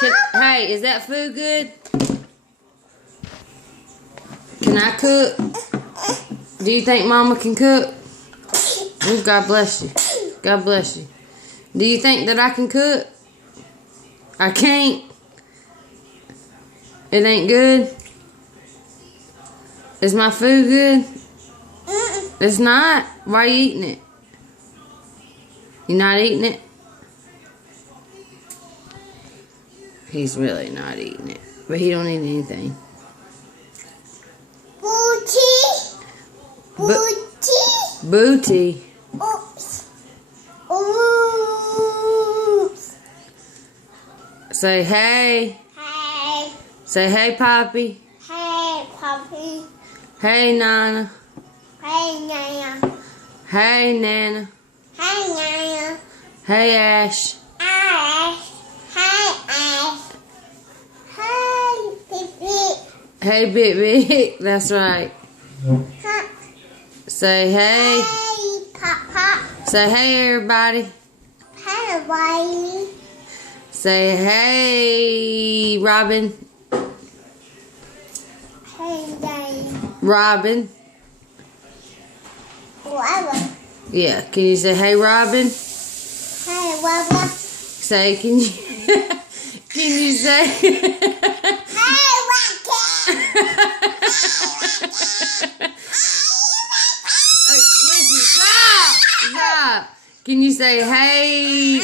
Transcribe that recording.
Hey, is that food good? Can I cook? Do you think Mama can cook? Oh, God bless you. God bless you. Do you think that I can cook? I can't. It ain't good? Is my food good? It's not? Why are you eating it? You not eating it? He's really not eating it. But he don't eat anything. Booty. Booty. Oops. Oops. Say hey. Hey. Say hey, Poppy. Hey, Poppy. Hey, Nana. Hey, Nana. Hey, Nana. Hey, Nana. Hey, Ash. Ash. Hey, Ash. Hey, Baby. Hey, Big Big. That's right. Huh. Say hey. Hey, Papa. Say hey, everybody. Hey, Wiley. Say hey, Robin. Hey, Daddy. Robin. Whatever. Yeah, can you say hey, Robin? Hey, Wabba. Say, can you can you say Hey, Waka. Listen, stop! Stop! Can you say hey?